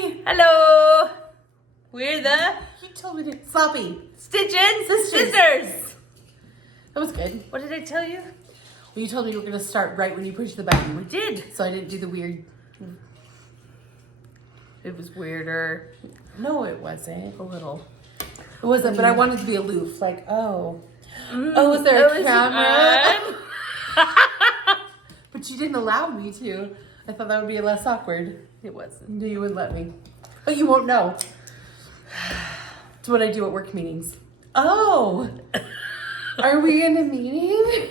Hi! Hello! We're the You told me to sloppy Stitchin' Sisters! That was good. What did I tell you? Well, you told me you were going to start right when you pushed the button. We did. So I didn't do the weird. It was weirder. No, it wasn't. A little. It wasn't, but I wanted to be aloof. Like, oh, is there a camera? But you didn't allow me to. I thought that would be less awkward. It wasn't. No, you wouldn't let me. Oh, you won't know. It's what I do at work meetings. Oh, are we in a meeting?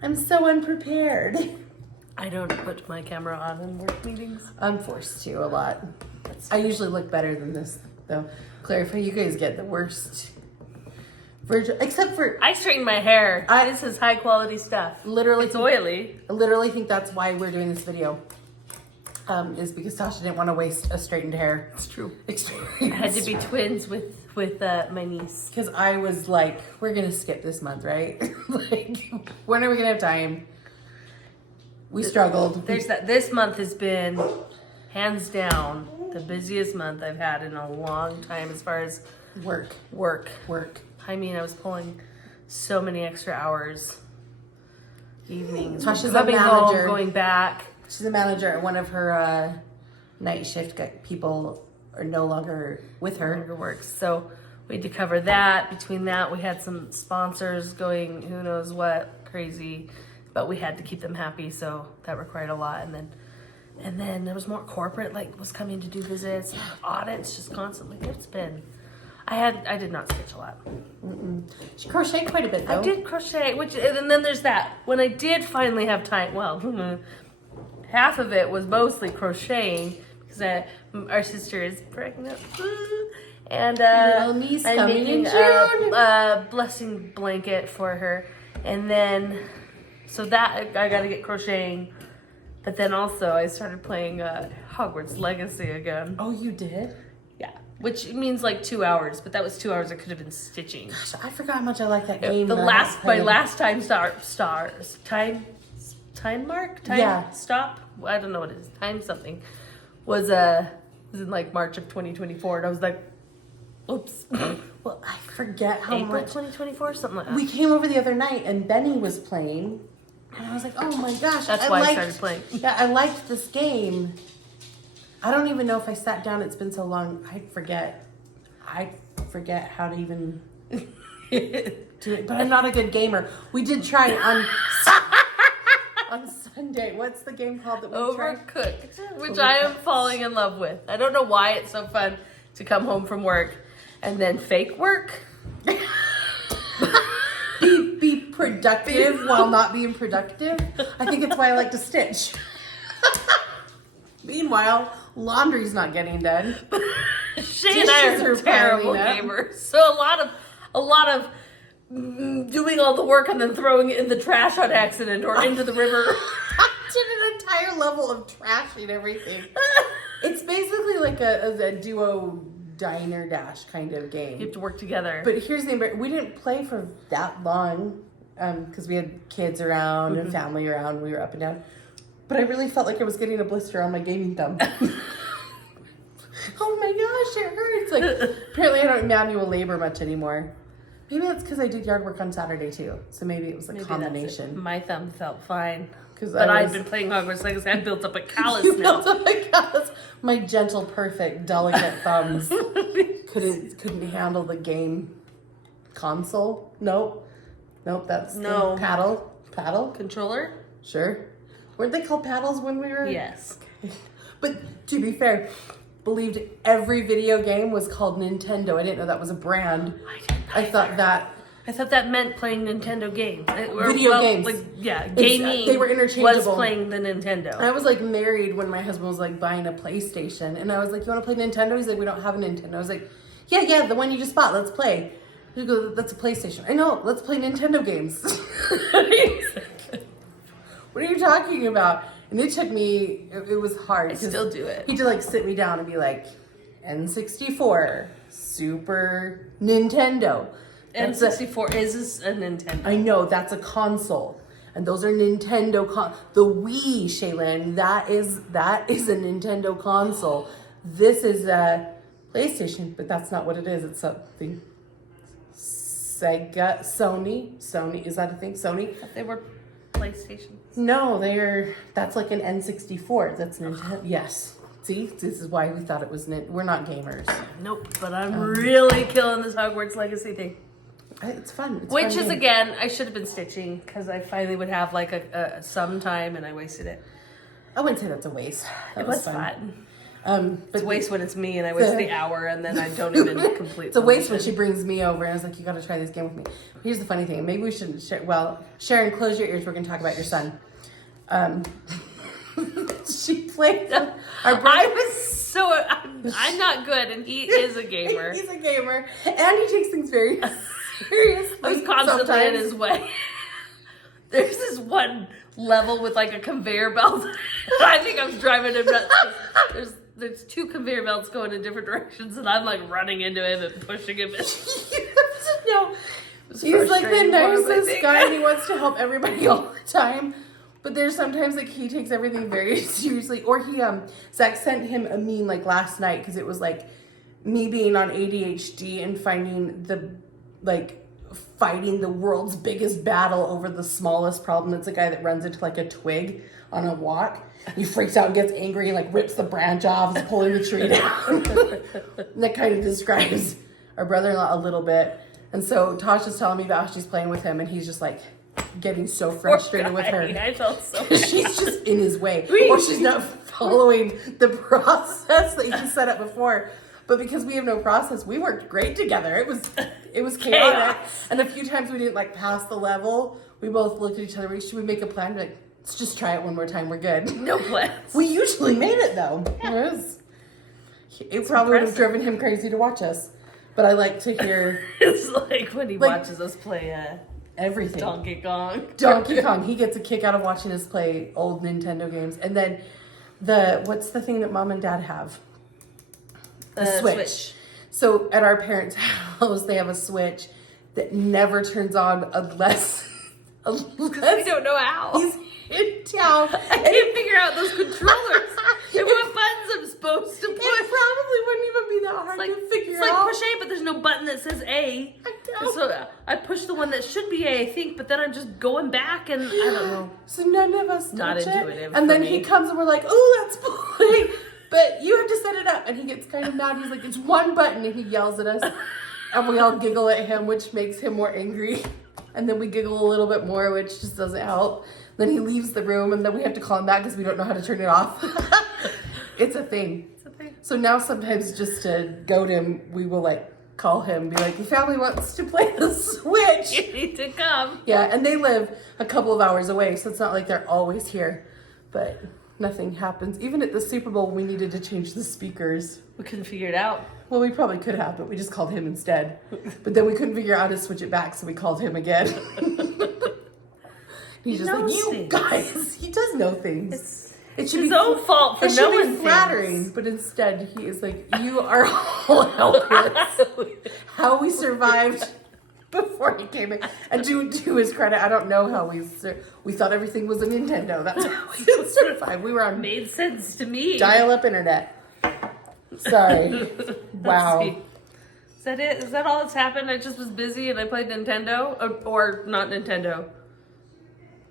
I'm so unprepared. I don't put my camera on in work meetings. I'm forced to a lot. I usually look better than this, though. Clarify, you guys get the worst version, except for I straightened my hair. This is high quality stuff. literally. It's oily. I literally think that's why we're doing this video. Is because Tasha didn't want to waste a straightened hair. It's true. Experience. I had to be twins with my niece. Because I was like, we're gonna skip this month, right? Like, when are we gonna have time? We struggled. This month has been hands down the busiest month I've had in a long time as far as Work. I mean, I was pulling so many extra hours, evenings, Tasha's a coming manager. home, going back. She's a manager at one of her night shift people are no longer with her. Longer works. So we had to cover that. Between that, we had some sponsors going who knows what crazy, but we had to keep them happy, so that required a lot. And then there was more corporate, like was coming to do visits, audits, just constantly. It's been. I did not stitch a lot. She crocheted quite a bit though. I did crochet, and then there's that. When I did finally have time, well, half of it was mostly crocheting because our sister is pregnant, and Little niece I'm coming in making June. a blessing blanket for her, and then so that I got to get crocheting, but then also I started playing Hogwarts Legacy again. Oh, you did? Yeah, which means like 2 hours, but that was 2 hours I could have been stitching. Gosh, I forgot how much I like that game. My last time stop. I don't know what it is. Time something was in like March of 2024, and I was like, oops. Well, I forget how April much. 2024, something like that. We came over the other night and Benny was playing, and I was like, oh my gosh. That's why I started playing. Yeah, I liked this game. I don't even know if I sat down. It's been so long. I forget how to even do it. But I'm not a good gamer. We did try on Sunday. What's the game called that we tried? Overcooked, which I am falling in love with. I don't know why it's so fun to come home from work and then fake work. Be productive while not being productive. I think it's why I like to stitch. Meanwhile, laundry's not getting done. Shay and I Dishes are are terrible piling up. gamers. So a lot of doing all the work and then throwing it in the trash on accident or into the river. I did an entire level of trashing everything. It's basically like a duo diner dash kind of game. You have to work together. But here's the thing, we didn't play for that long because we had kids around and family around. We were up and down. But I really felt like I was getting a blister on my gaming thumb. Oh my gosh, it hurts. Like, apparently I don't manual labor much anymore. Maybe that's because I did yard work on Saturday too. So maybe it was a combination. My thumb felt fine. But I'd been playing Hogwarts Legacy. I built up a callus You now. built up a callus. My gentle, perfect, delicate thumbs couldn't handle the game console. Nope. That's No. the paddle. Controller? Sure. Weren't they called paddles when we were? Yes. But to be fair, believed every video game was called Nintendo. I didn't know that was a brand. I thought that meant playing Nintendo games. Video games. Like, yeah, gaming. They were interchangeable. Was playing the Nintendo. I was like married when my husband was like buying a PlayStation, and I was like, "You want to play Nintendo?" He's like, "We don't have a Nintendo." I was like, "Yeah, the one you just bought. Let's play." He goes, "That's a PlayStation." I know. Let's play Nintendo games. What are you talking about? And it took me. It was hard. I still do it. He had to like sit me down and be like, "N64, Super Nintendo." N64 is a Nintendo. I know, that's a console. And those are Nintendo the Wii, Shaylin, that is a Nintendo console. This is a PlayStation, but that's not what it is. It's something Sega, Sony. Is that a thing? Sony? They were PlayStation. No, that's like an N64. That's Nintendo. Yes. See, this is why we thought it was. We're not gamers. Nope, but I'm really killing this Hogwarts Legacy thing. It's fun. Which is, again, I should have been stitching because I finally would have like some time and I wasted it. I wouldn't say that's a waste. It was fun. But it's a waste when it's me and I waste the hour and then I don't even complete. It's a waste when she brings me over and I was like, you got to try this game with me. Here's the funny thing. And maybe we shouldn't share. Well, Sharon, close your ears. We're going to talk about your son. She played. I'm not good and he is a gamer. He's a gamer. And he takes things very seriously. I was constantly in his way. There's this one level with like a conveyor belt. I think I was driving him nuts. There's two conveyor belts going in different directions and I'm like running into him and pushing him in. No. He's like the nicest guy and he wants to help everybody all the time. But there's sometimes like he takes everything very seriously. Or Zach sent him a meme like last night because it was like me being on ADHD and fighting the world's biggest battle over the smallest problem. It's a guy that runs into like a twig on a walk. He freaks out and gets angry and like rips the branch off, is pulling the tree down. And that kind of describes our brother-in-law a little bit. And so Tasha's telling me about how she's playing with him and he's just like getting so frustrated with her. I felt so She's just in his way. Or she's not following the process that you set up before. But because we have no process, we worked great together. It was chaotic. And a few times we didn't like pass the level. We both looked at each other. Should we make a plan? Like, let's just try it one more time. We're good. No plans. We usually made it though. Yeah. It probably would have driven him crazy to watch us. But I like to hear. It's like when he watches us play everything. Donkey Kong. Donkey Kong. He gets a kick out of watching us play old Nintendo games. And then what's the thing that mom and dad have? The Switch. So at our parents' house, they have a Switch that never turns on unless we don't know how. He's in town. I can't figure out those controllers. And what buttons I'm supposed to push. It probably wouldn't even be that hard to figure out. It's like Crochet, but there's no button that says A. I know. So I push the one that should be A, I think, but then I'm just going back and I don't know. So none of us Not touch intuitive. it. And then he comes and we're like, oh, that's boring. But you have to set it up. And he gets kind of mad. He's like, it's one button. And he yells at us. And we all giggle at him, which makes him more angry. And then we giggle a little bit more, which just doesn't help. Then he leaves the room. And then we have to call him back because we don't know how to turn it off. It's a thing. So now sometimes just to goad him, we will like call him, be like, the family wants to play the Switch. You need to come. Yeah, and they live a couple of hours away, so it's not like they're always here. But nothing happens. Even at the Super Bowl, we needed to change the speakers. We couldn't figure it out. Well, we probably could have, but we just called him instead. But then we couldn't figure out how to switch it back, so we called him again. He's just like, you guys, he does know things. It should his be own fault for knowing things. Flattering, but instead he is like, you are all helpless. How we survived before he came in. And to his credit, I don't know how we thought everything was a Nintendo. That's how we survived. We were on made sense to me. Dial-up internet. Sorry. Wow. Is that it? Is that all that's happened? I just was busy and I played Nintendo? Or not Nintendo.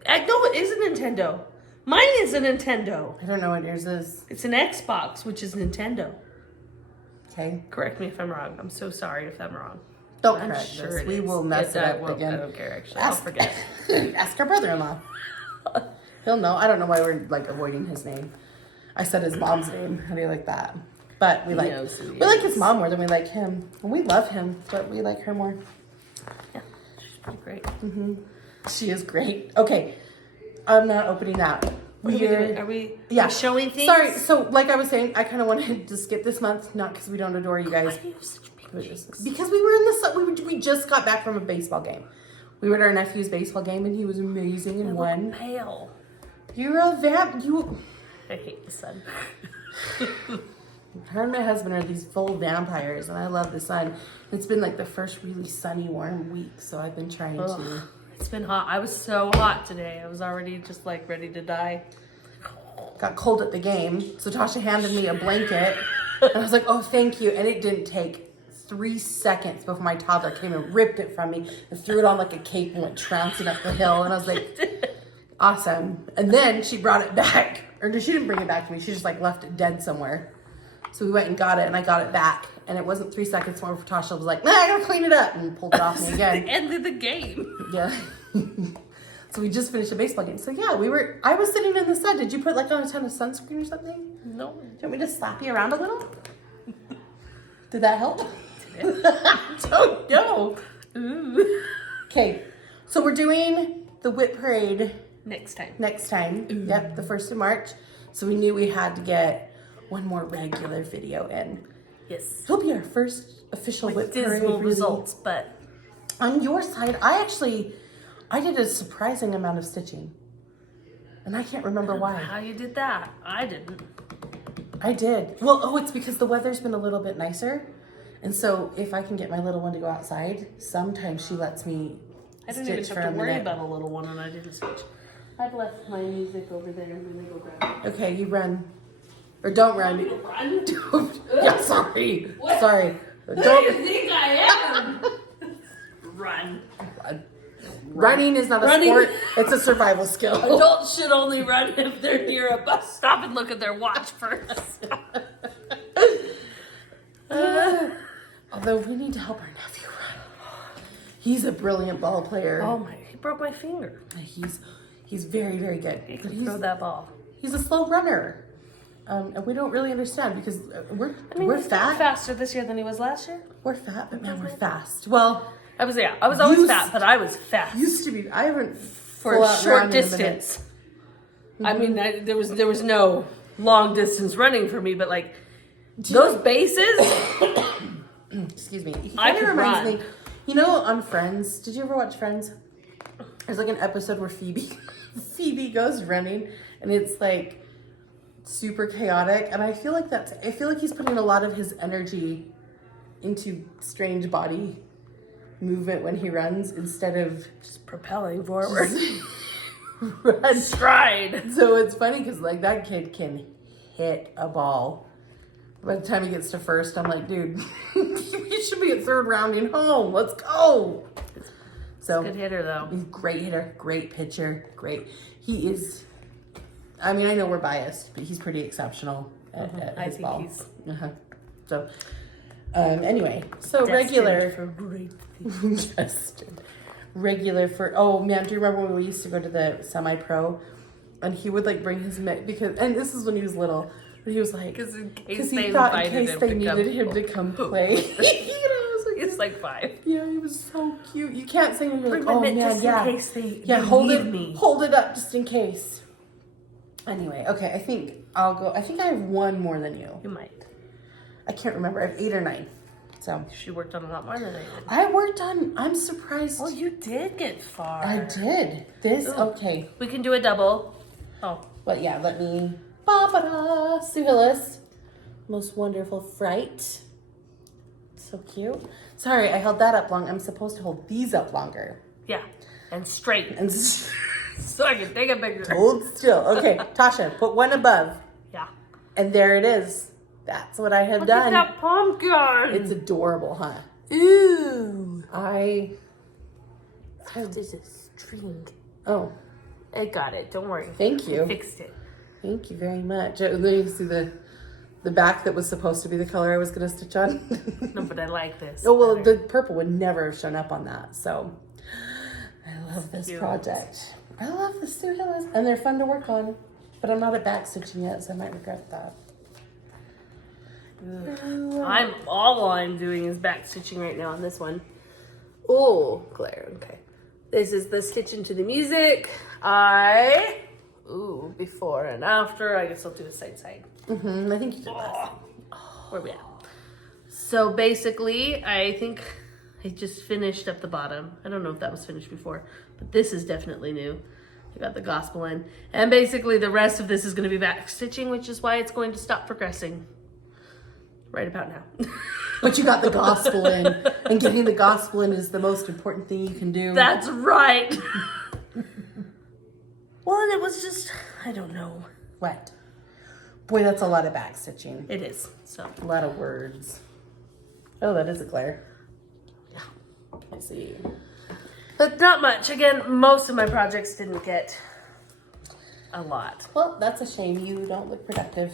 No, it is a Nintendo. Mine is a Nintendo. I don't know what yours is. It's an Xbox, which is Nintendo. Okay. Correct me if I'm wrong. I'm so sorry if I'm wrong. Don't correct us. We will mess it up again. I don't care, actually. I'll forget. Ask our brother-in-law. He'll know. I don't know why we're like avoiding his name. I said his mom's name. How do you like that? But we like his mom more than we like him. And we love him, but we like her more. Yeah, she's pretty great. Mm-hmm. She is great. Okay. I'm not opening that. Are we showing things? Sorry. So, like I was saying, I kind of wanted to skip this month, not because we don't adore you guys. Why do you have such big cheeks? Because we were in the we just got back from a baseball game. We were at our nephew's baseball game, and he was amazing and won. Pale. You're a vamp. I hate the sun. Her and my husband are these full vampires, and I love the sun. It's been like the first really sunny, warm week, so I've been trying to. It's been hot. I was so hot today. I was already just like ready to die. Got cold at the game, so Tasha handed me a blanket And I was like, oh, thank you. And it didn't take 3 seconds before my toddler came and ripped it from me and threw it on like a cape and went trouncing up the hill. And I was like, awesome. And then she brought it back. Or she didn't bring it back to me. She just like left it dead somewhere. So we went and got it, and I got it back. And it wasn't 3 seconds more before Tasha was like, nah, I gotta clean it up, and pulled it off me again. End of the game. Yeah. So we just finished a baseball game. So yeah, I was sitting in the sun. Did you put like on a ton of sunscreen or something? No. Do you want me to slap you around a little? Did that help? Don't know. Ooh. Okay, so we're doing the WIP Parade Next time. Ooh. Yep, the 1st of March. So we knew we had to get one more regular video in. Yes. It'll be our first official WIP Parade. Dismal really. results, but On your side, I did a surprising amount of stitching. And I can't remember why. how you did that? I didn't. I did. Well, it's because the weather's been a little bit nicer. And so if I can get my little one to go outside, sometimes she lets me I didn't stitch even for have a to worry minute. about a little one, and I didn't stitch. I've left my music over there. I'm gonna go grab it. Okay, you run. Or don't run. Run. Don't. Yeah, sorry. What? Sorry. Who do Don't. you think I am? Run. Running is not a Running- sport. It's a survival skill. Adults should only run if they're near a bus stop and look at their watch first. Although we need to help our nephew run. He's a brilliant ball player. Oh my! He broke my finger. He's very, very good. He But can throw that ball. he's a slow runner. And we don't really understand because we're He's gotten fat. faster this year than he was last year. We're fat, but man, we're fast. Well, I was always Used- fat, but I was fast used to be. I haven't for full a out short run in a minute. distance. I mean, there was no long distance running for me, but like those bases, Excuse me. He I kind of could reminds run. me. You know, on Friends. Did you ever watch Friends? There's like an episode where Phoebe goes running, and it's like super chaotic. And I feel like he's putting a lot of his energy into strange body movement when he runs instead of just propelling forward, run. stride. So it's funny because like that kid can hit a ball. By the time he gets to first, I'm like, dude, you should be at 3rd rounding home. Let's go. So Good hitter though. he's a great hitter, great pitcher, great. He is. I mean, I know we're biased, but he's pretty exceptional at I his think ball. he's So anyway, so destined regular for great. Destined. Regular for. Oh man, do you remember when we used to go to the semi-pro, and he would like bring his because, and this is when he was little. But he was like, Because in case because they he thought in invited case him they to needed come. him to come play. You know, I was like, It's like 5. yeah, he was so cute. You can't say when you're like, Bring my oh mitt man, just yeah, in case they hold need it, me. hold it up just in case. Anyway, okay, I think I'll go. I think I have one more than you. You might. I can't remember. I have 8 or 9. So She worked on a lot more than I did. I worked on. I'm surprised. Well, you did get far. I did this. Ooh. Okay, We can do a double. Oh, but yeah, let me. Ba-ba-da, Sue Hillis. Most wonderful fright. So cute. Sorry, I held that up long. I'm supposed to hold these up longer. yeah. And straight. And So I can take a picture. hold still. Okay, Tasha, put one above. Yeah. And there it is. That's what I have Look at done. that pumpkin. It's adorable, huh? Ooh. There's a string. Oh, I got it. Don't worry. thank I you. fixed it. Thank you very much. Then you can see the back that was supposed to be the color I was going to stitch on. No, but I like this. Oh, well, better. the purple would never have shown up on that. So I love this Cute. project. I love the Sue Hillis. And they're fun to work on. But I'm not at back stitching yet, so I might regret that. All I'm doing is back stitching right now on this one. Oh, Claire. Okay. This is the stitch into the music. Before and after. I guess I'll do a side. I think you did that. Where we at? So basically, I think I just finished up the bottom. I don't know if that was finished before, but this is definitely new. I got the gospel in. And basically the rest of this is going to be back stitching, which is why it's going to stop progressing right about now. But you got the gospel in. And getting the gospel in is the most important thing you can do. That's right. Well, and it was just, I don't know. What? Boy, that's a lot of back stitching. It is. So A lot of words. Oh, that is a glare. yeah. I see. But not much. Again, most of my projects didn't get a lot. Well, that's a shame. You don't look productive.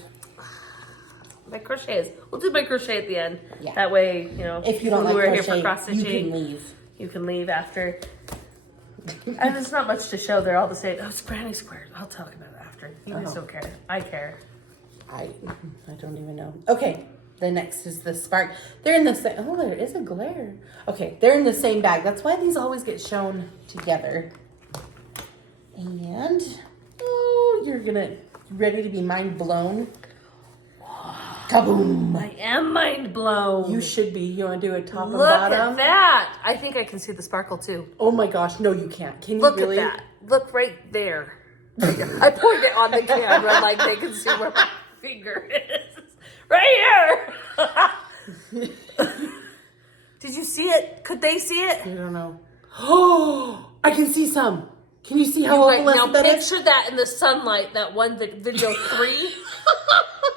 My crochet we'll do my crochet at the end. Yeah. That way, you know, If you don't when like we're here crochet, for cross you stitching, can leave. you can leave after. And there's not much to show. They're all the same. Oh, it's granny squares. I'll talk about it after. You guys don't care. I care. I don't even know. Okay, the next is the spark. They're in the same. Oh, there is a glare. Okay, they're in the same bag. That's why these always get shown together. And oh, you're ready to be mind blown. Kaboom! I am mind blown. You should be. You want to do a top and Look bottom? at that. I think I can see the sparkle too. Oh my gosh! No, you can't. Can you Look really? at that. Look right there. I point it on the camera like they can see where my finger is. Right here. Did you see it? Could they see it? I don't know. Oh, I can see some. Can you see how Right, now opalescent that is? picture that in the sunlight, that one, the video 3.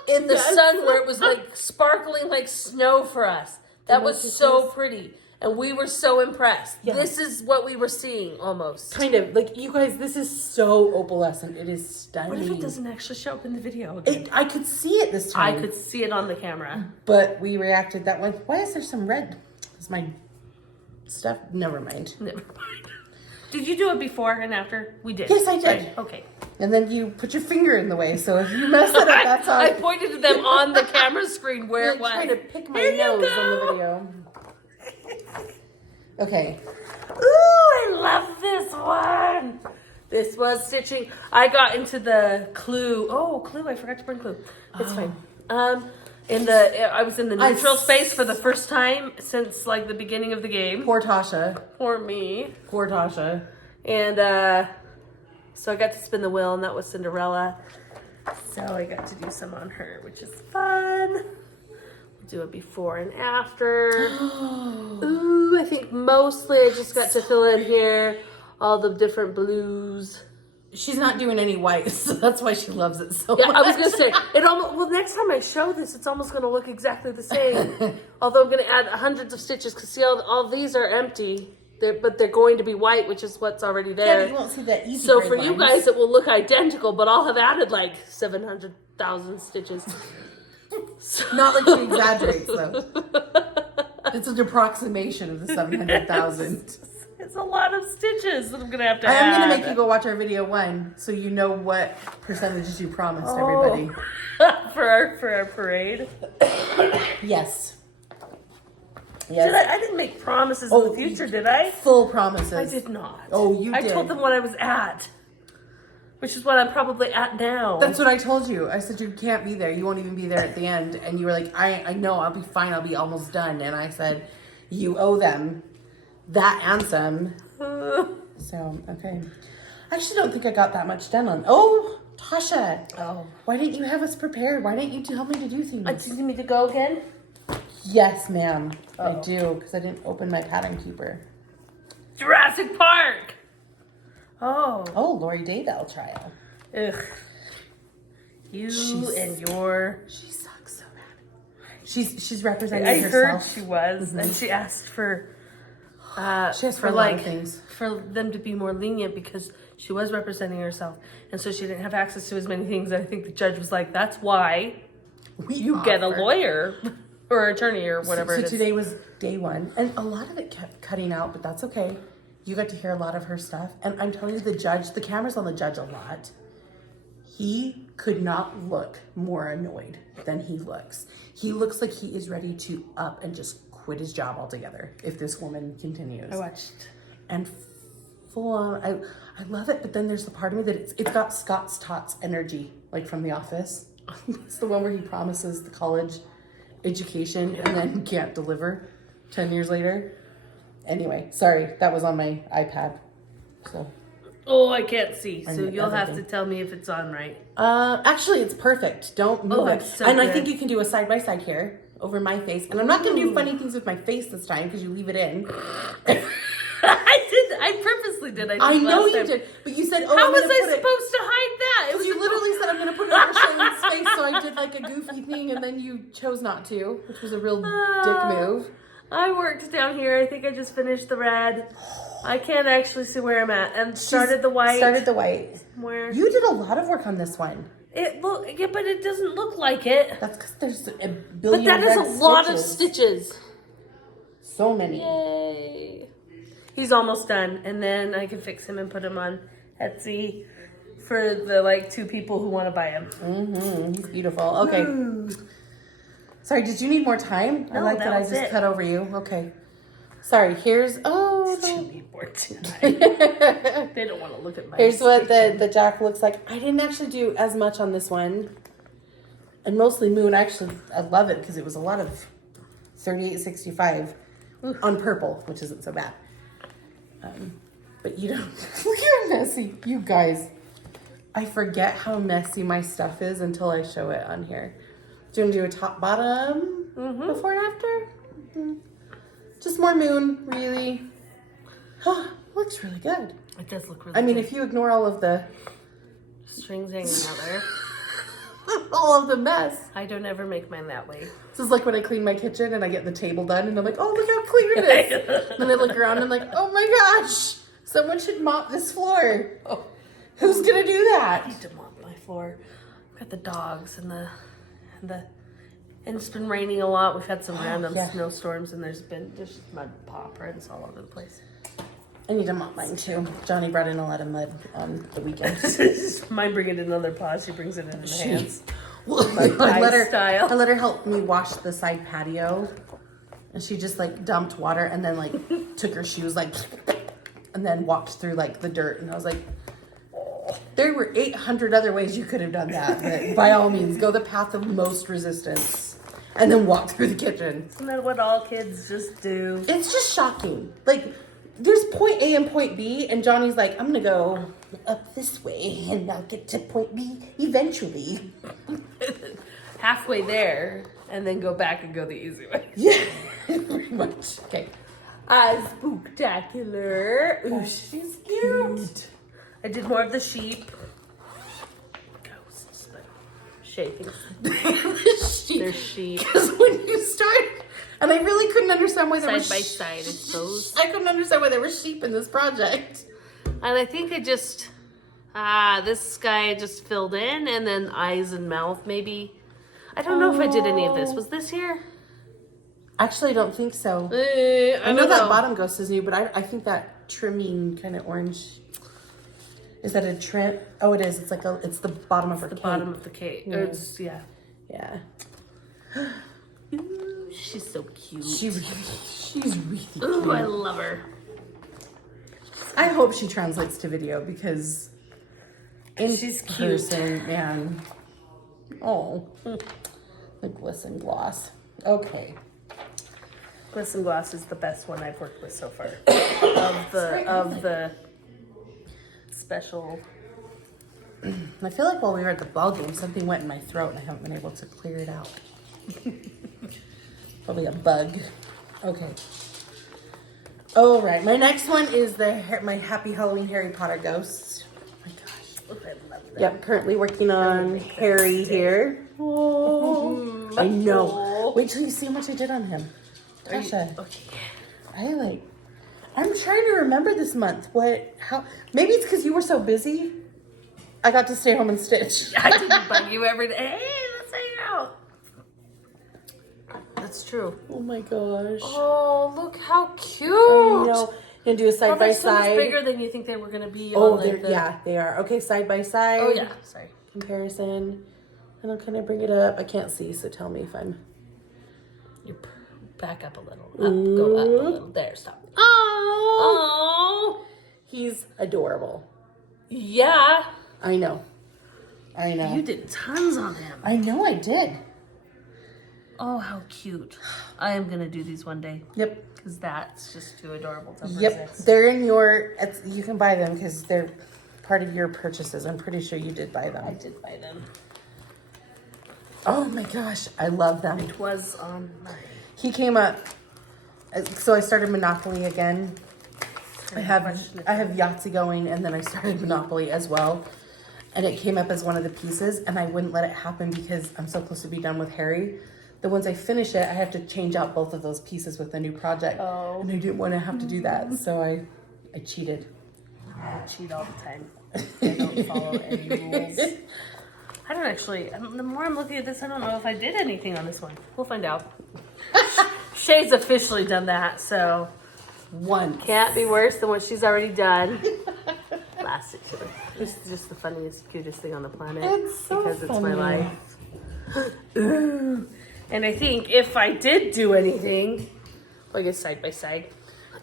In the sun where it was like sparkling like snow for us. That was so pretty. And we were so impressed. Yeah. This is what we were seeing almost. Kind of. Like, you guys, this is so opalescent. It is stunning. What if it doesn't actually show up in the video again? I could see it this time. I could see it on the camera. But we reacted that way. Why is there some red? Is my stuff? Never mind. Never mind. Did you do it before and after? We did. Yes, I did. Right. Okay. And then you put your finger in the way. So if you mess it up, that's all. I pointed to them on the camera screen where it was. Trying to pick my Here you nose go. on the video. Okay. Ooh, I love this one. This was stitching. I got into the clue. Oh, clue! I forgot to bring clue. It's fine. I was in the neutral space for the first time since like the beginning of the game. Poor Tasha. Poor me. Poor Tasha. And so I got to spin the wheel, and that was Cinderella. So I got to do some on her, which is fun. We'll do it before and after. Ooh, I think mostly I just got to fill in here all the different blues. She's not doing any white, so that's why she loves it so Yeah, much. I was gonna say it almost. Well, next time I show this, it's almost gonna look exactly the same. Although I'm gonna add hundreds of stitches because see, all these are empty. But they're going to be white, which is what's already there. Yeah, but you won't see that easy. So gray for you lines. guys, it will look identical, but I'll have added like 700,000 stitches. Not like she exaggerates though. It's an approximation of the 700,000. It's a lot of stitches that I'm gonna have to I add. am gonna make you go watch our video 1, so you know what percentages you promised everybody. for our parade. Yes. Did I didn't make promises in the future, did I? Full promises. I did not. Oh, you I did. told them what I was at, which is what I'm probably at now. That's what I told you. I said you can't be there. You won't even be there at the end. And you were like, I know, I'll be fine. I'll be almost done. And I said, you owe them that and some. So, okay. I actually don't think I got that much done on. Oh, Tasha. Oh. Why didn't you have us prepared? Why didn't you tell me to do things? Do you need me to go again? Yes, ma'am. I do, because I didn't open my pattern keeper. Jurassic Park. Oh. Oh, Lori Daybell trial. Ugh. You and your. She sucks so bad. She's representing I herself. heard she was, and she asked for. She asked for a lot of things. For them to be more lenient because she was representing herself, and so she didn't have access to as many things. And I think the judge was like, "That's why you get a lawyer or attorney or whatever." So it is. today was day 1, and a lot of it kept cutting out, but that's okay. You got to hear a lot of her stuff, and I'm telling you, the camera's on the judge a lot. He could not look more annoyed than he looks. He looks like he is ready to up and just quit his job altogether if this woman continues. I watched. And full on, I love it, but then there's the part of me that it's got Scott's Tots energy, like from The Office. It's the one where he promises the college education and then can't deliver 10 years later. Anyway, sorry, that was on my iPad. So. Oh, I can't see, so And you'll have to everything. tell me if it's on right. Actually, it's perfect. Don't move it. it's so and I good. think you can do a side by side here over my face. And I'm not going to do funny things with my face this time because you leave it in. I purposely did. I know you time. did, but you said, "Oh, How I'm was gonna I put it." supposed to hide that? It was You literally said, "I'm gonna put it on Shannon's face," so I did like a goofy thing, and then you chose not to, which was a real dick move. I worked down here. I think I just finished the red. I can't actually see where I'm at. And started the white. Started the white. Where? You did a lot of work on this one. Yeah, but it doesn't look like it. That's because there's a billion. But that is a lot of stitches. stitches. So many. Yay. He's almost done. And then I can fix him and put him on Etsy for the like 2 people who want to buy him. Mm-hmm. He's beautiful. Okay. Sorry, did you need more time? No, I like that I just cut over you. Okay. Sorry, here's... Oh, Did you no. need more time? They don't want to look at my Here's what stitching. the jack looks like. I didn't actually do as much on this one. And mostly Moon. I love it because it was a lot of 3865 on purple, which isn't so bad. But you don't... Look how messy. You guys. I forget how messy my stuff is until I show it on here. Do you want to do a top bottom before and after? Just more Moon, really. Looks really good. It does look really I mean, good. if you ignore all of the Strings hanging out there. all of the mess. I don't ever make mine that way. This is like when I clean my kitchen and I get the table done and I'm like, oh, look how clean it is. Then I look around and I'm like, oh my gosh, someone should mop this floor. Oh. Who's gonna do that? I need to mop my floor. I've got the dogs and and it's been raining a lot. We've had some random snowstorms and there's just mud paw prints all over the place. I need to mop mine too. Johnny brought in a lot of mud on the weekend. Mine bring it in another paw. She brings it in the hands. I let style. her help me wash the side patio, and she just like dumped water and then like took her shoes like, and then walked through like the dirt. And I was like, oh, there were 800 other ways you could have done that. But by all means, go the path of most resistance, and then walk through the kitchen. Isn't that what all kids just do? It's just shocking. Like, there's point A and point B, and Johnny's like, I'm gonna go up this way, and I'll get to point B eventually. Halfway there, and then go back and go the easy way. Yeah, pretty much. Okay. Spooktacular. Ooh, she's cute. I did more of the sheep. Ghosts, but shaking. They're sheep. Because when you started, and I really couldn't understand why there were Side by side, it's those. I couldn't understand why there were sheep in this project. And I think I just, this guy just filled in, and then eyes and mouth maybe. I don't know if I did any of this. Was this here? Actually, I don't think so. I know that bottom ghost is new, but I think that trimming kind of orange. Is that a trim? Oh, it is. It's like it's the bottom of her cape. Bottom of the cake. Yeah. Yeah. Yeah. Ooh, she's so cute. She's really cute. Ooh, I love her. I hope she translates to video because She's cute. person, man. Oh, the glisten gloss. Okay. Glisten Gloss is the best one I've worked with so far. of the special. I feel like while we were at the ball game, something went in my throat and I haven't been able to clear it out. Probably a bug. Okay. All right, my next one is my Happy Halloween Harry Potter ghosts. Oh my gosh. I love that. Yep, currently working on Harry here. Oh, I know. Wait till you see how much I did on him. Tasha, Okay. I'm trying to remember this month. Maybe it's because you were so busy. I got to stay home and stitch. I didn't bug you every day. Hey, let's hang out. That's true. Oh my gosh. Oh, look how cute. I know. Gonna do a side by They're so much side. bigger than you think they were gonna be. Oh, on they are. Okay, side by side. Oh yeah. Sorry. Comparison. And I'll kind of bring it up. I can't see, so tell me if I'm. You back up a little. Up, go up a little. There, stop. Oh, he's adorable. Yeah. I know. You did tons on him. I know I did. Oh, how cute. I am going to do these one day. Yep. Because that's just too adorable to Yep. resist. They're in you can buy them because they're part of your purchases. I'm pretty sure you did buy them. I did buy them. Oh my gosh. I love them. It was on my... He came up. So I started Monopoly again. I have Yahtzee going, and then I started Monopoly as well. And it came up as one of the pieces, and I wouldn't let it happen because I'm so close to be done with Harry. Then once I finish it, I have to change out both of those pieces with a new project. Oh. And I didn't want to have to do that, so I cheated. I cheat all the time. I don't follow any rules. I don't actually, the more I'm looking at this, I don't know if I did anything on this one. We'll find out. Shay's officially done that, so One. can't be worse than what she's already done. Plastic sugar. This is just the funniest, cutest thing on the planet. It's so because it's funny. my life. Ooh. And I think if I did do anything, well, I guess side by side,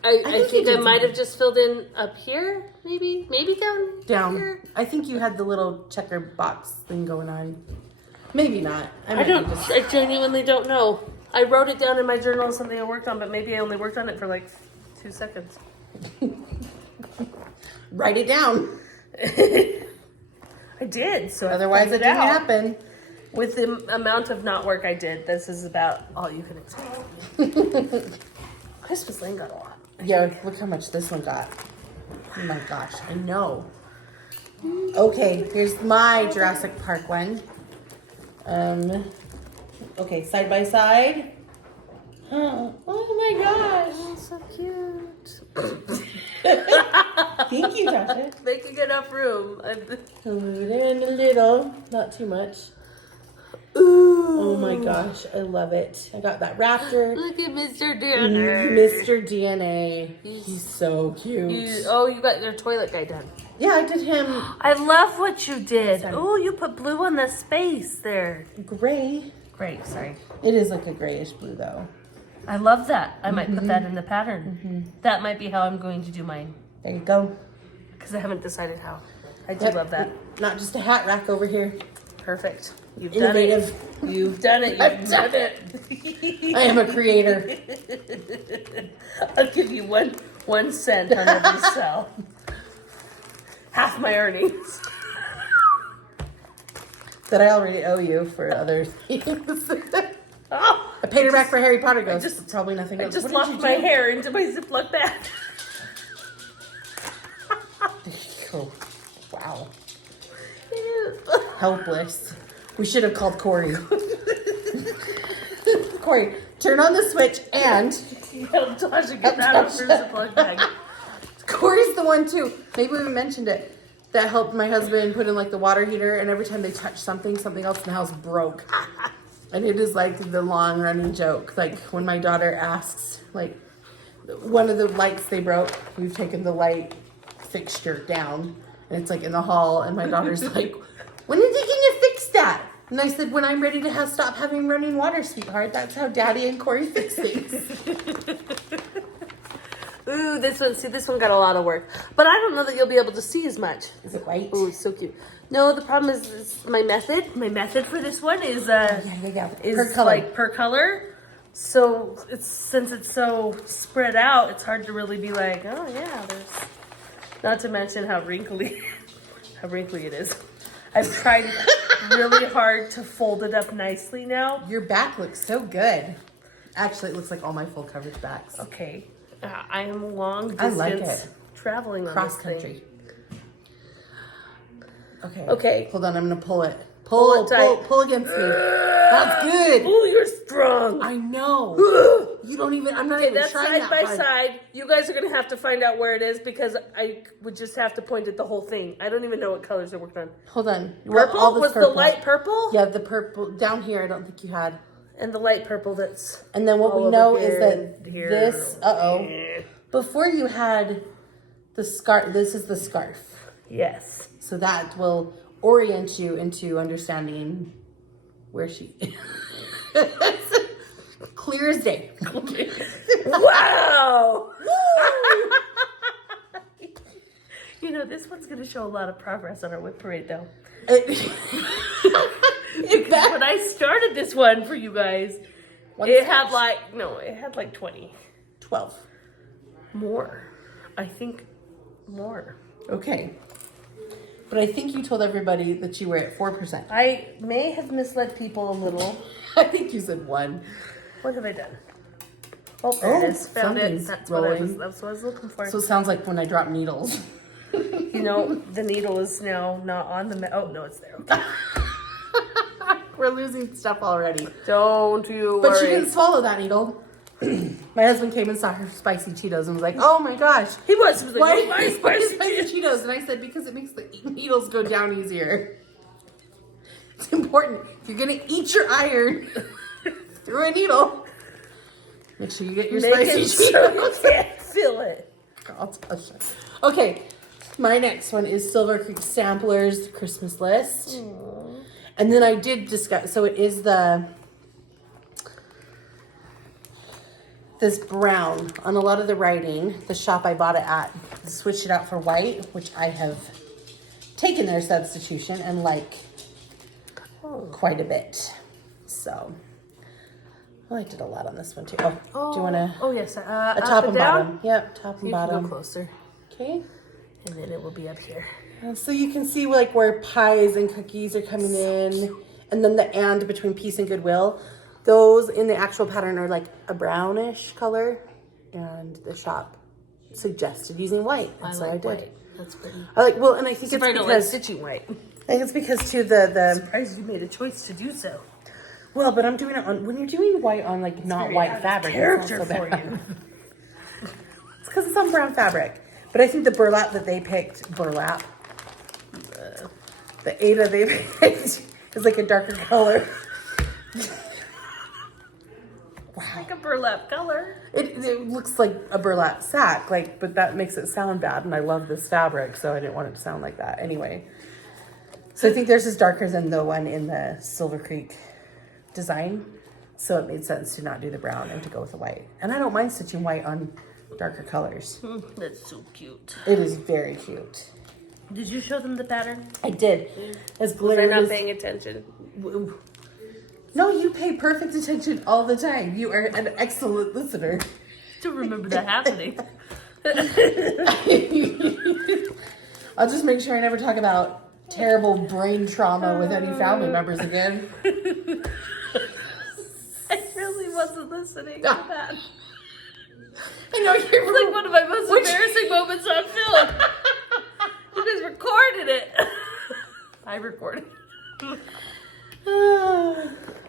I think I might have just filled in up here, maybe down here. I think you had the little checker box thing going on. Maybe not. I genuinely don't know. I wrote it down in my journal as something I worked on, but maybe I only worked on it for like 2 seconds. Write it down. I did, so Otherwise, it didn't happen. With the amount of not work I did, this is about all you can expect. Christmas Lane got a lot. Yeah, look how much this one got. Oh my gosh, I know. Okay, here's my Jurassic Park one. Okay, side by side. Oh my gosh. Oh, so cute. Thank you, Tasha. Making enough room. Move it in a little, not too much. Ooh. Oh my gosh, I love it. I got that raptor. Look at Mr. DNA. Mr. DNA. He's so cute. You got your toilet guy done. Yeah, I did him I love what you did. Oh, you put blue on the space there. gray. Great, sorry. It is like a grayish blue though. I love that. I might put that in the pattern. That might be how I'm going to do mine. There you go. Because I haven't decided how. I do Yep. love that. Not just a hat rack over here. Perfect. You've Innovative. done it. You've done it. You've done it. I am a creator. I'll give you one cent on every sell. Half my earnings. That I already owe you for other things. Oh, I paid her back for Harry Potter ghosts. Probably nothing I else. just What did locked you my do? hair into my Ziploc bag. Oh, wow. Helpless. We should have called Corey. Corey, turn on the switch and... Help Tasha get out of her Ziploc bag. Corey's the one too. Maybe we mentioned it. That helped my husband put in like the water heater, and every time they touch something else in the house broke. And it is like the long running joke. Like when my daughter asks, like one of the lights they broke, we've taken the light fixture down, and it's like in the hall, and my daughter's like, when are you going to fix that? And I said, when I'm ready to stop having running water, sweetheart. That's how Daddy and Corey fix things. Ooh, this one got a lot of work. But I don't know that you'll be able to see as much. Is it white? Ooh, it's so cute. No, the problem is my method. My method for this one is Is per color. Like per color. So since it's so spread out, it's hard to really be like, oh yeah, there's. Not to mention how wrinkly it is. I've tried really hard to fold it up nicely now. Your back looks so good. Actually, it looks like all my full coverage backs. Okay, I am long distance I like it. traveling on Cross this thing. country. Okay. Okay. Hold on, I'm gonna pull it. Pull it tight. Pull against me. That's good. Ooh, you're strong. I know. You don't even. I'm not Okay, even that's trying side that by hard. side. You guys are gonna have to find out where it is because I would just have to point at the whole thing. I don't even know what colors I worked on. Hold on. Purple All this was purple. the light purple. Yeah, the purple down here. I don't think you had. And the light purple that's. And then what all we over know here is that and here. this. Before you had the scarf. This is the scarf. Yes. So that will orient you into understanding where she is. Clear as day. Wow! You know, this one's going to show a lot of progress on our WIP Parade, though. When I started this one for you guys, it had like 20. 12. More. I think more. Okay. But I think you told everybody that you were at 4%. I may have misled people a little. I think you said 1. What have I done? Oh, there it is. Found it. something's That's rolling. what I was looking for. So it sounds like when I drop needles. You know, the needle is now not on the... Oh, no, it's there. Okay. We're losing stuff already. Don't you But worry. she didn't swallow that needle. My husband came and saw her spicy Cheetos and was like, oh my gosh. He was like, Why "Oh, my spicy spicy Cheetos? And I said, because it makes the needles go down easier. It's important. If you're going to eat your iron through a needle, make sure you get your spicy so you Cheetos. can't feel it. I'll touch it. Okay, my next one is Silver Creek Samplers Christmas List. Aww. And then I did discuss, so it is this brown on a lot of the writing. The shop I bought it at switched it out for white, which I have taken their substitution and like quite a bit. So I liked it a lot on this one too. Oh, do you want to? Oh, yes. A Up top and down? bottom. Yep, top and You can bottom. go closer. Okay. And then it will be up here. So you can see like where pies and cookies are coming in, and then the and between peace and goodwill. Those in the actual pattern are like a brownish color, and the shop suggested using white, and so I did. White. That's pretty. I like and I think If I it's don't like because stitching white. I think it's because too the Surprised you made a choice to do so. well, but I'm doing it on when you're doing white on like not Very white out of fabric. character it's not so for bad. you. It's because it's on brown fabric. But I think the burlap that they picked, the Ada they picked is like a darker color. Like a burlap color. It looks like a burlap sack, but that makes it sound bad, and I love this fabric, so I didn't want it to sound like that. Anyway, so I think theirs is darker than the one in the Silver Creek design, so it made sense to not do the brown and to go with the white. And I don't mind stitching white on darker colors. That's so cute. It is very cute. Did you show them the pattern? I did. As Was I glitter not as- paying attention? No, you pay perfect attention all the time. You are an excellent listener. To remember that happening. I'll just make sure I never talk about terrible brain trauma with any family members again. I really wasn't listening to that. I know It's you're like one of my most embarrassing moments on film. You guys recorded it. I recorded it.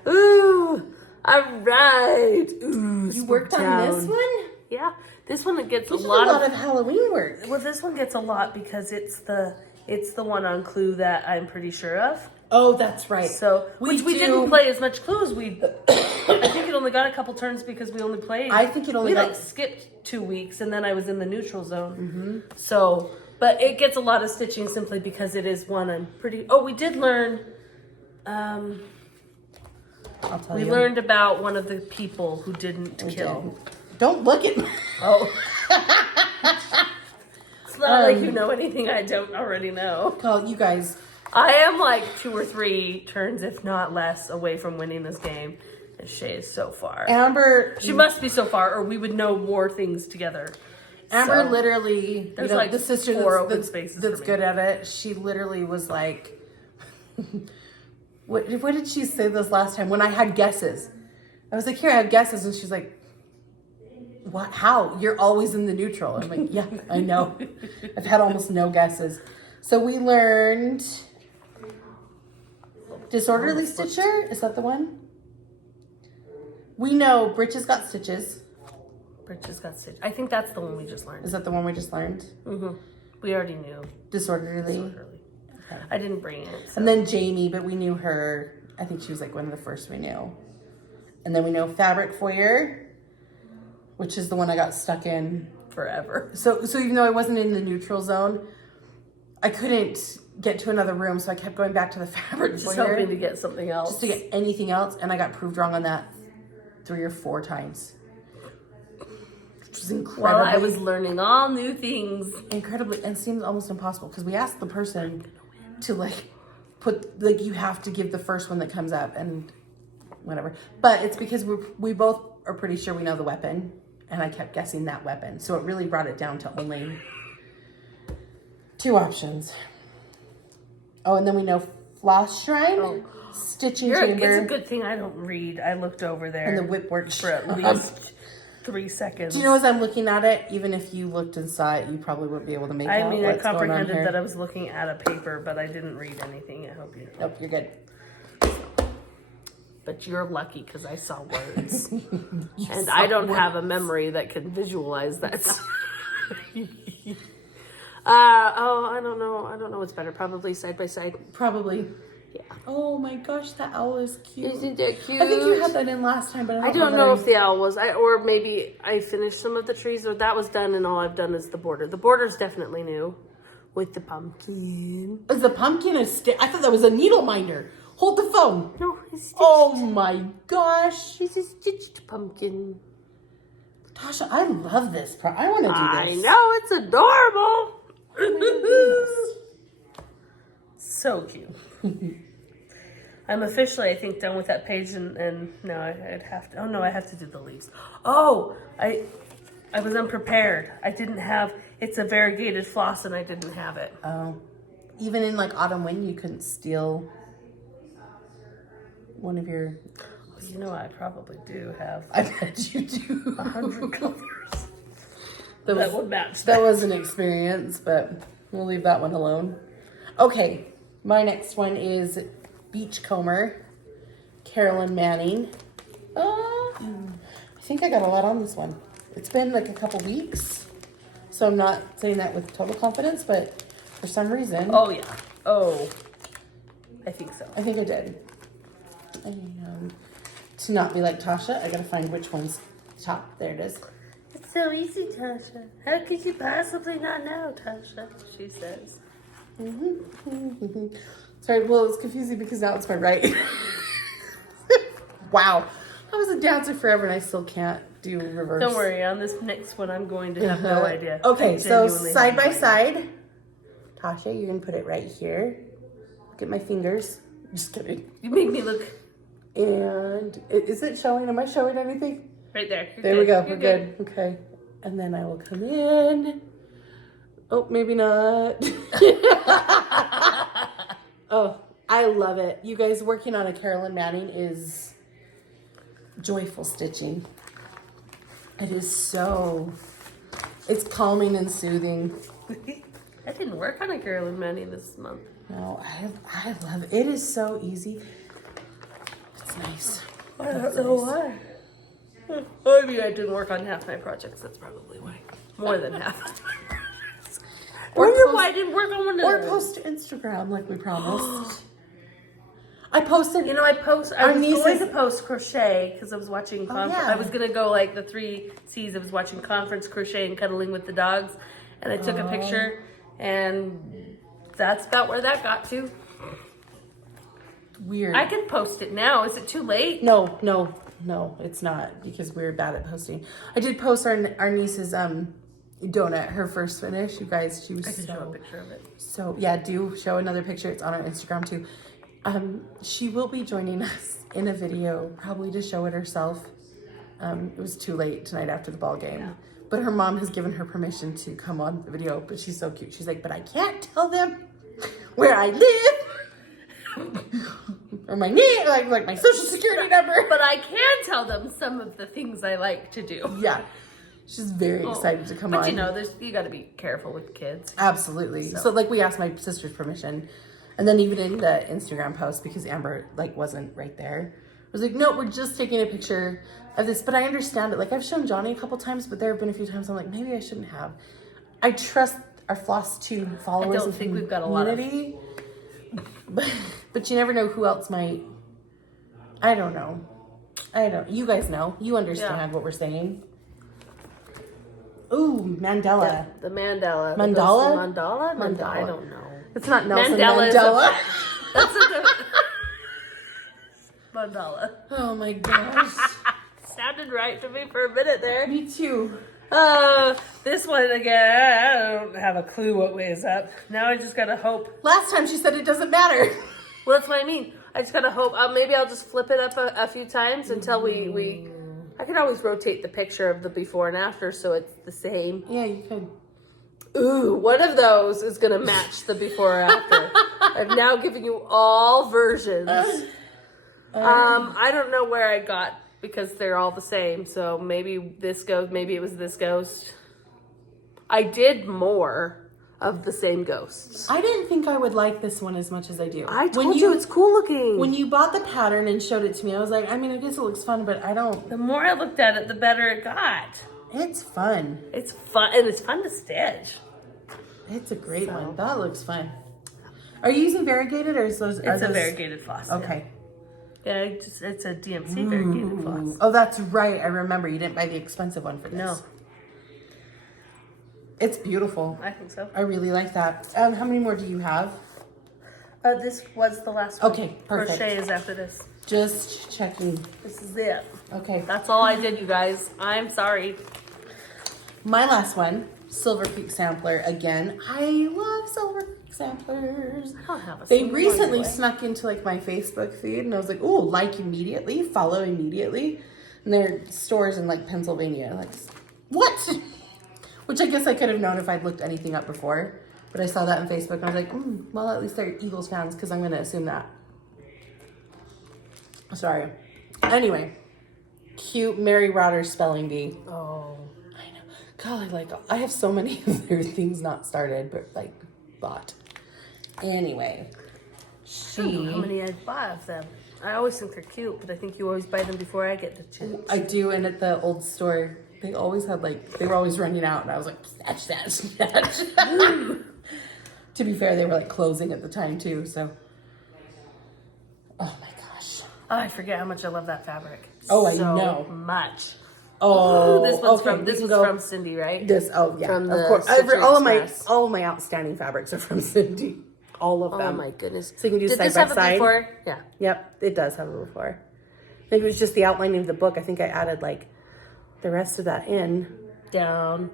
Ooh, all right. Ooh, You worked on this one? Yeah, this one gets You a did lot a lot of Halloween work. Well, this one gets a lot because it's the one on Clue that I'm pretty sure of. Oh, that's right. So we didn't play as much Clue as we. I think it only got a couple turns because we only played. I think it only we got- like skipped 2 weeks and then I was in the neutral zone. Mm-hmm. So, but it gets a lot of stitching simply because it is one I'm pretty. Oh, we did learn. I'll tell We you. learned about one of the people who didn't kill. Don't look at me. Oh. It's not like you know anything I don't already know. Call you guys. I am like 2 or 3 turns, if not less, away from winning this game. And Shay is so far. Amber. She must be so far, or we would know more things together. Amber So, literally, there's like the sister 4 open that's spaces that's for me. good at it. She literally was like, what did she say this last time? When I had guesses, I was like, here, I have guesses, and she's like, what? How? You're always in the neutral. I'm like, yeah, I know. I've had almost no guesses. So we learned Disorderly Stitcher. Is that the one? We know Britches Got Stitches. Bridges got stitched. I think that's the one we just learned. Is that the one we just learned? Mm-hmm. We already knew. Disorderly. Okay. I didn't bring it. So. And then Jamie, but we knew her. I think she was like one of the first we knew. And then we know Fabric Foyer, which is the one I got stuck in. Forever. So even though I wasn't in the neutral zone, I couldn't get to another room, so I kept going back to the Fabric Just Foyer hoping to get something else. just to get anything else, and I got proved wrong on that 3 or 4 times. Which was incredible. Well, I was learning all new things. Incredibly, and seems almost impossible because we asked the person to put you have to give the first one that comes up and whatever. But it's because we both are pretty sure we know the weapon, and I kept guessing that weapon, so it really brought it down to only 2 options. Oh, and then we know Floss Shrine, Stitching Chamber, It's a good thing I don't read. I looked over there and the WIP for at least 3 seconds. Do you know, as I'm looking at it, even if you looked and saw it, you probably wouldn't be able to make out I mean, I what's going on comprehended here. that I was looking at a paper, but I didn't read anything. I hope you. Nope, you're good. But you're lucky because I saw words, and I don't have a memory that can visualize that. I don't know. I don't know what's better. Probably side by side. Probably. Yeah. Oh my gosh, that owl is cute. Isn't that cute? I think you had that in last time, but I don't know if the owl was. Or maybe I finished some of the trees, or that was done, and all I've done is the border. The border's definitely new, with the pumpkin. Is the pumpkin a I thought that was a needle minder. Hold the phone. No, it's stitched. Oh my gosh. It's a stitched pumpkin. Tasha, I love this part. I want to do this. I know, it's adorable. Oh So cute. I'm officially, I think, done with that page, and no, I'd have to. Oh no, I have to do the leaves. Oh, I was unprepared. I didn't have. It's a variegated floss, and I didn't have it. Oh, even in like autumn wind, you couldn't steal one of your. You know, I probably do have. I bet you do. 100 colors. That would match. That was an experience, but we'll leave that one alone. Okay, my next one is Beachcomber, Carolyn Manning. I think I got a lot on this one. It's been like a couple weeks, so I'm not saying that with total confidence, but for some reason. Oh yeah. Oh, I think so. I think I did. And, to not be like Tasha, I gotta find which one's top. There it is. It's so easy, Tasha. How could you possibly not know, Tasha? She says. Sorry, well, it's confusing because now it's my right. Wow. I was a dancer forever and I still can't do reverse. Don't worry, on this next one, I'm going to have no idea. Okay, I so genuinely side have no by idea. side. Tasha, you're going to put it right here. Look at my fingers. Just kidding. You make me look And is it showing? Am I showing anything? right there. There we go. We're good. Okay. And then I will come in. Oh, maybe not. Oh, I love it. You guys, working on a Carolyn Manning is joyful stitching. It is so, it's calming and soothing. I didn't work on a Carolyn Manning this month. No, I love it. It is so easy. It's nice. I don't know why. Oh, maybe I didn't work on half my projects. That's probably why. More than half. I wonder why I didn't work on one of Or those. post to Instagram like we promised. I posted. You know, I was going nieces- to post crochet because I was watching. yeah. I was gonna go like the 3 C's. I was watching conference crochet and cuddling with the dogs, and I took a picture, and that's about where that got to. Weird. I can post it now. Is it too late? No, it's not because we're bad at posting. I did post our niece's donut, her first finish. You guys, she was I can show a picture of it. So yeah, do show another picture. It's on our Instagram too. She will be joining us in a video, probably to show it herself. It was too late tonight after the ball game. Yeah. But her mom has given her permission to come on the video. But she's so cute. She's like, but I can't tell them where I live or my name, like my social security number. But I can tell them some of the things I like to do. Yeah, she's very excited to come on. But you know, you got to be careful with kids. Absolutely. So like we asked my sister's permission, and then even in the Instagram post, because Amber like wasn't right there, I was like, no, we're just taking a picture of this. But I understand it. Like I've shown Johnny a couple times, but there have been a few times I'm like, maybe I shouldn't have. I trust our Flosstube followers. I don't think we've got a lot of. But you never know who else might. I don't know. You guys know. You understand what we're saying. Ooh, Mandela. Yeah, the mandala. Mandala? Mandala? I don't know. It's not Nelson Mandela. Mandela. That's a mandala. Oh my gosh. Sounded right to me for a minute there. Me too. This one again, I don't have a clue what way is up. Now I just gotta hope. Last time she said it doesn't matter. Well, that's what I mean. I just gotta hope. Maybe I'll just flip it up a few times until we. I can always rotate the picture of the before and after so it's the same. Yeah, you could. Ooh, one of those is gonna match the before or after. I've now given you all versions. I don't know where I got because they're all the same. So maybe this ghost, maybe it was this ghost. I did more of the same ghosts. I didn't think I would like this one as much as I do. I told you it's cool looking. When you bought the pattern and showed it to me, I was like, I mean, I guess it looks fun, but I don't. The more I looked at it, the better it got. It's fun. It's fun, and it's fun to stitch. It's a great one. That looks fun. Are you using variegated or is those? It's a variegated floss. Okay. Yeah, it's a DMC variegated floss. Oh, that's right. I remember you didn't buy the expensive one for this. No. It's beautiful. I think so. I really like that. How many more do you have? This was the last one. Okay, perfect. Crochet is after this. Just checking. This is it. Okay. That's all I did, you guys. I'm sorry. My last one, Silver Creek Sampler. Again, I love Silver Creek Samplers. I don't have a They single recently one, snuck into like my Facebook feed, and I was like, "Oh, like immediately, follow immediately." And their stores in like Pennsylvania. Like, what? Which I guess I could have known if I'd looked anything up before. But I saw that on Facebook, and I was like, well, at least they're Eagles fans, because I'm going to assume that. Sorry. Anyway, cute Mary Rodder's spelling bee. Oh. I know. God, I have so many of their things not started, but like bought. Anyway, I don't know how many I bought of them. I always think they're cute, but I think you always buy them before I get to choose. I do, and at the old store, they always had they were always running out, and I was like, snatch. To be fair, they were like closing at the time too, so. Oh my gosh. Oh, I forget how much I love that fabric. Oh, I so know. much. Oh, This one's okay, this was from Cindy, right? From of course. Stitcher All of my outstanding fabrics are from Cindy. All of them. Oh my goodness. So you can do Did side this by have side. it before? Yeah. Yep, it does have it before. I think it was just the outlining of the book. I think I added the rest of that in. Down.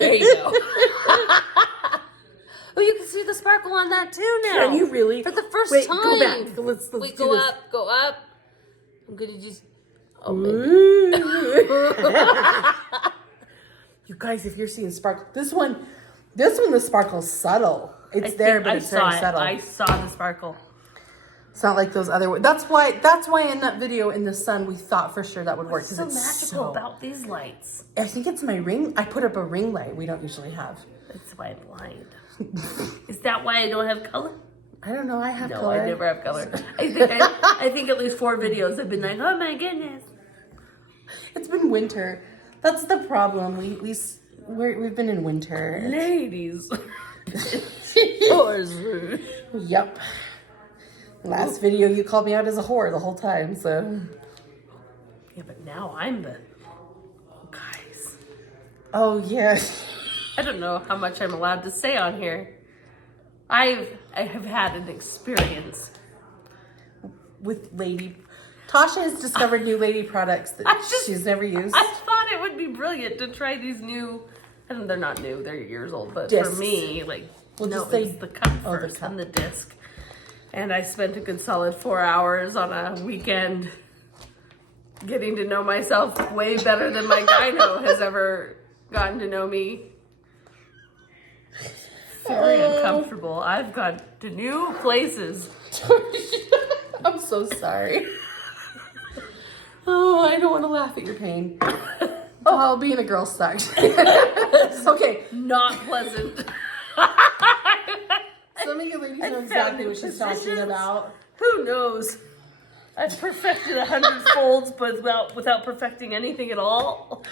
There you go. Oh, you can see the sparkle on that too now. Can you really? For the first Wait, time. go back. Let's Wait, do go this. up, go up. I'm gonna just open. You guys, if you're seeing sparkle, this one, the sparkle's subtle. It's there, but it's very subtle. I saw the sparkle. It's not like those other ones. That's why in that video in the sun, we thought for sure that would work. What's so magical about these lights? I think it's my ring. I put up a ring light we don't usually have. That's why I'm blind. Is that why I don't have color? I don't know. I have No, color. I never have color. I think at least 4 videos I've been like, oh my goodness. It's been winter. That's the problem. We've been in winter. Ladies. Yours rude. Yep. Last video you called me out as a whore the whole time, so. Yeah, but now I'm the guys. Oh yeah. I don't know how much I'm allowed to say on here. I have had an experience With Lady. Tasha has discovered new Lady products that she's never used. I thought it would be brilliant to try these new, and they're not new, they're years old, but Discs. for me, We'll no, just say- it's the cup Oh, the first cup. and the disc. And I spent a good solid 4 hours on a weekend getting to know myself way better than my gyno has ever gotten to know me. Very uncomfortable. I've gone to new places. I'm so sorry. Oh, I don't want to laugh at your pain. Oh, being a girl sucks. Okay. Not pleasant. Some of you ladies know exactly what she's talking about. Who knows? I've perfected 100 folds, but without perfecting anything at all.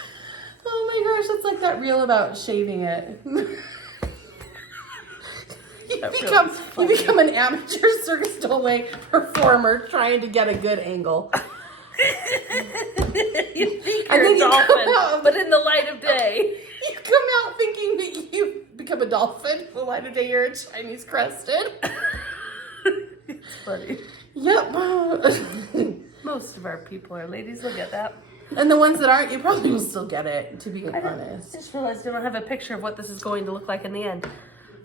Oh my gosh, that's like that reel about shaving it. You become an amateur Circus du Soleil performer trying to get a good angle. You think And you're then a you come dolphin, out- but in the light of day. You come out thinking that you become a dolphin. The light of day, you're a Chinese crested. It's funny. Yep. Most of our people are ladies. They'll get that. And the ones that aren't, you probably will still get it, to be I honest. just realized I don't have a picture of what this is going to look like in the end.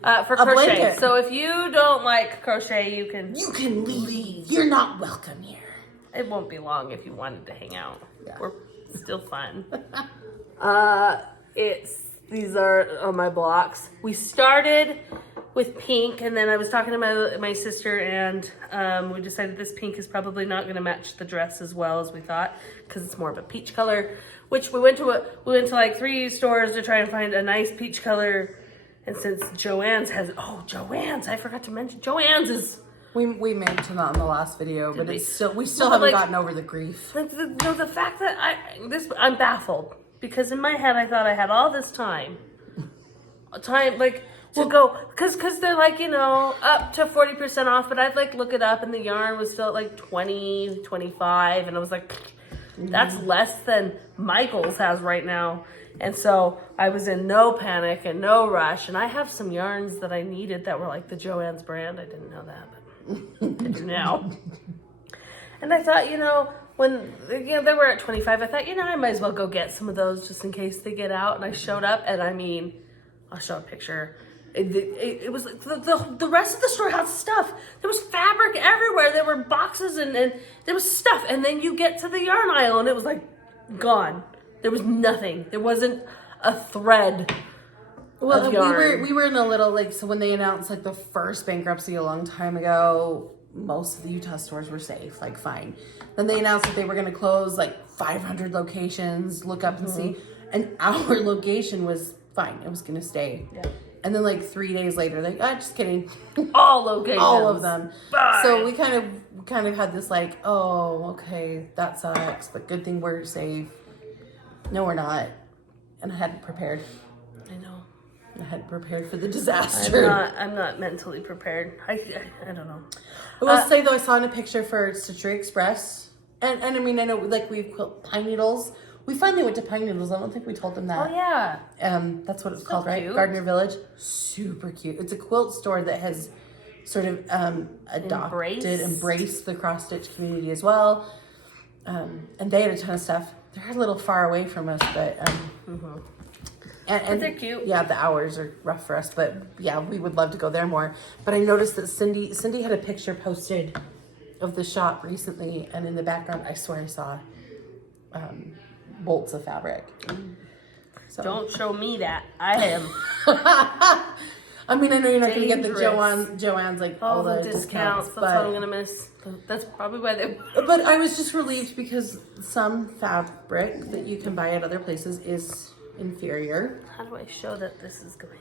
For A crochet. blanket. So if you don't like crochet, you can leave. You're not welcome here. It won't be long if you wanted to hang out. Yeah. We're still fun. These are on my blocks. We started with pink, and then I was talking to my sister, and we decided this pink is probably not going to match the dress as well as we thought, because it's more of a peach color. Which we went to like 3 stores to try and find a nice peach color, and since Joann's has Joann's, I forgot to mention Joann's is. We mentioned that in the last video, but we still No, haven't like, gotten over the grief. Like the fact that I'm baffled, because in my head I thought I had all this time like to go, because they're like, you know, up to 40% off, but I'd like look it up and the yarn was still at like 20, 25, and I was like, that's less than Michael's has right now. And so I was in no panic and no rush, and I have some yarns that I needed that were like the Joann's brand. I didn't know that, but I do now. And I thought, you know, when they were at 25, I thought, you know, I might as well go get some of those just in case they get out. And I showed up, and I mean, I'll show a picture. It was like the rest of the store had stuff. There was fabric everywhere. There were boxes and there was stuff. And then you get to the yarn aisle, and it was like gone. There was nothing. There wasn't a thread. Well, we were in a little, like, so when they announced like the first bankruptcy a long time ago, most of the Utah stores were safe, like fine. Then they announced that they were going to close like 500 locations, look up and see. And our location was fine. It was going to stay. Yeah. And then like 3 days later, like, just kidding. All locations. All of them. Bye. So we kind of had this like, oh, okay, that sucks, but good thing we're safe. No, we're not. And I hadn't prepared. I know. I hadn't prepared for the disaster. I'm not mentally prepared. I don't know. I will say though, I saw in a picture for Stitchery Express, and I mean, I know like we've quilt Pine Needles. We finally went to Pine Needles. I don't think we told them that. Oh yeah. That's what it's So called, right? cute. Gardner Village. Super cute. It's a quilt store that has sort of embraced the cross stitch community as well. And they had a ton of stuff. They're a little far away from us, but and they're cute. Yeah, the hours are rough for us, but yeah, we would love to go there more. But I noticed that Cindy had a picture posted of the shop recently, and in the background, I swear I saw bolts of fabric. So. Don't show me that. I am. I mean, I know you're not going to get the Dangerous. Joann's like all the discounts, That's what I'm going to miss. That's probably why they. But I was just relieved because some fabric that you can buy at other places is inferior. How do I show that this is going?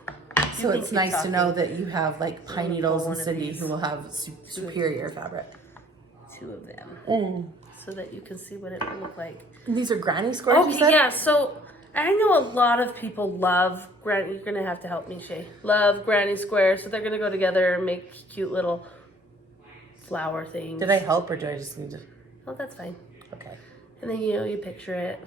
So it's nice to know that you have like Pine Needles and Cindy who will have superior fabric. 2 of them. So that you can see what it will look like. And these are granny squares, you said? Yeah, so I know a lot of people love granny. You're going to have to help me, Shay. Love granny squares. So they're going to go together and make cute little flower things. Did I help, or do I just need to? Oh, that's fine. Okay. And then, you picture it.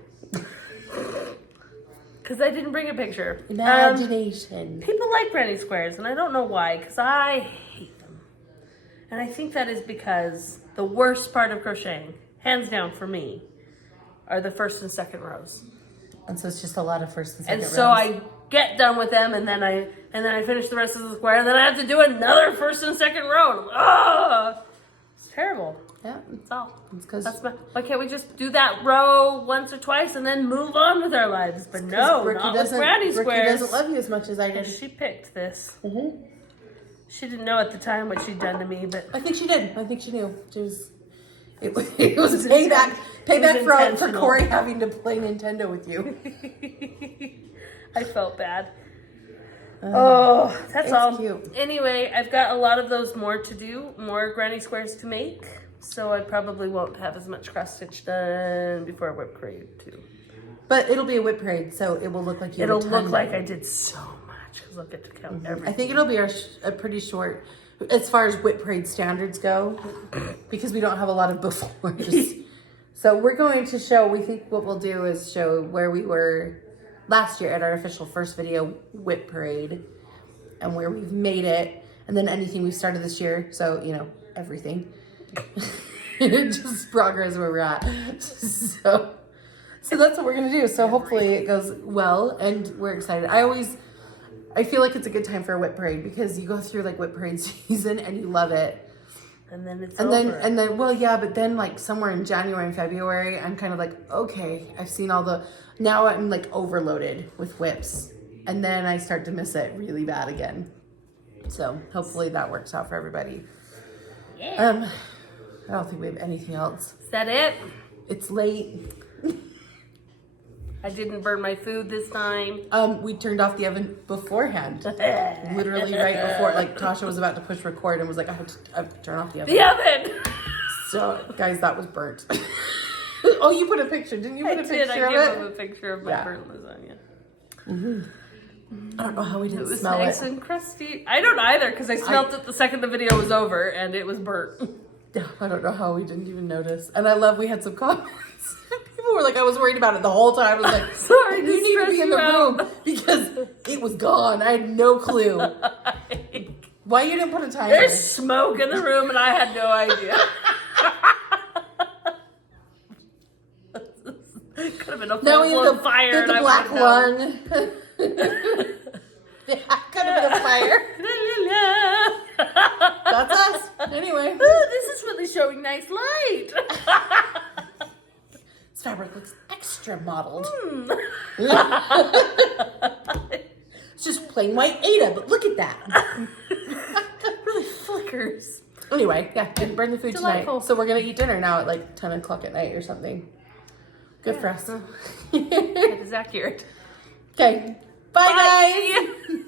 Because I didn't bring a picture. Imagination. People like granny squares, and I don't know why, because I hate them. And I think that is because the worst part of crocheting, hands down for me, are the first and second rows. And so it's just a lot of first and second rows. And so I get done with them, and then I finish the rest of the square, and then I have to do another first and second row. Ugh! It's terrible. Yeah. That's all. It's because why can't we just do that row once or twice and then move on with our lives? But no, not with granny squares. Ricky doesn't love you as much as I did. She picked this. She didn't know at the time what she'd done to me, but I think she did. I think she knew. It was payback for Corey having to play Nintendo with you. I felt bad. That's all. Cute. Anyway, I've got a lot of those more to do, more granny squares to make. So I probably won't have as much cross stitch done before WIP Parade too. But it'll be a WIP Parade, so it will look like you. It'll look like I did so much because I'll get to count everything. I think it'll be a pretty short, as far as WIP Parade standards go, because we don't have a lot of befores. So we're going to show. We think what we'll do is show where we were last year at our official first video WIP Parade, and where we've made it, and then anything we started this year. So everything. Just progress where we're at. So that's what we're gonna do. So hopefully it goes well, and we're excited. I feel like it's a good time for a WIP Parade because you go through like WIP Parade season and you love it. And then it's over. And then well yeah, but then like somewhere in January and February, I'm kind of like, okay, I've seen now I'm like overloaded with WIPs. And then I start to miss it really bad again. So hopefully that works out for everybody. Yeah. I don't think we have anything else. Is that it? It's late. I didn't burn my food this time. We turned off the oven beforehand. Literally right before, like Tasha was about to push record and was like, I have to turn off the oven. The oven! So, guys, that was burnt. Oh, you put a picture, didn't you? Put a picture I of gave it? him a picture of my burnt lasagna. I don't know how we didn't It was smell nice it. and crusty. I don't either, because I smelled it the second the video was over, and it was burnt. Yeah, I don't know how we didn't even notice. And I love we had some comments. People were like, I was worried about it the whole time. I was like, Sorry, you need to be in the room because it was gone. I had no clue. Why you didn't put a timer? There's smoke in the room, and I had no idea. Could have been a full-blown fire. Did the and black I wouldn't lung. Yeah, could have been a fire. That's us. Anyway. Ooh, this is really showing nice light. This fabric looks extra mottled. It's just plain white Ada, but look at that. Really flickers. Anyway, yeah, didn't burn the food Delightful. tonight. So we're going to eat dinner now at like 10 o'clock at night or something. Good for us. That is accurate. Okay. Bye, guys.